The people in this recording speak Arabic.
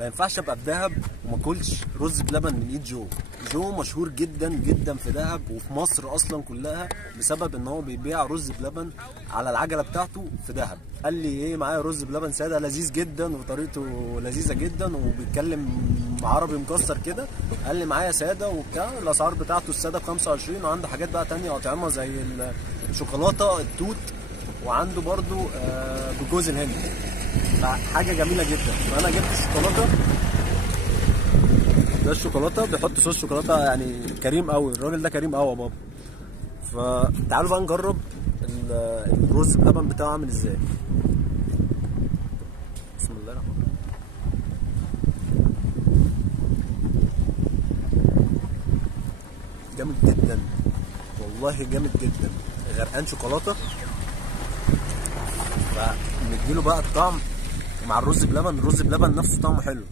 ما ينفعش ابقى في دهب وما اكلش رز بلبن من ايد جو. جو مشهور جدا جدا في دهب وفي مصر اصلا كلها بسبب ان هو بيبيع رز بلبن على العجله بتاعته في دهب. قال لي ايه معايا رز بلبن ساده لذيذ جدا وطريقته لذيذه جدا وبيتكلم عربي مكسر كده. قال لي معايا ساده وبتاع، الاسعار بتاعته الساده ب 25 وعنده حاجات بقى تانية اطعمه زي الشوكولاته التوت وعنده برضو بجوز الهند. حاجه جميله جدا. فانا جبت الشوكولاته، ده الشوكولاته بيحط صوص شوكولاته يعني كريم قوي، الراجل ده كريم قوي يا بابا. فتعالوا بقى نجرب الرز بلبن بتاعه عامل ازاي. بسم الله الرحمن الرحيم. جامد جدا والله، جامد جدا، غرقان شوكولاته. فنديله بقى الطعم مع الرز بلبن، الرز بلبن نفسه طعمه حلو.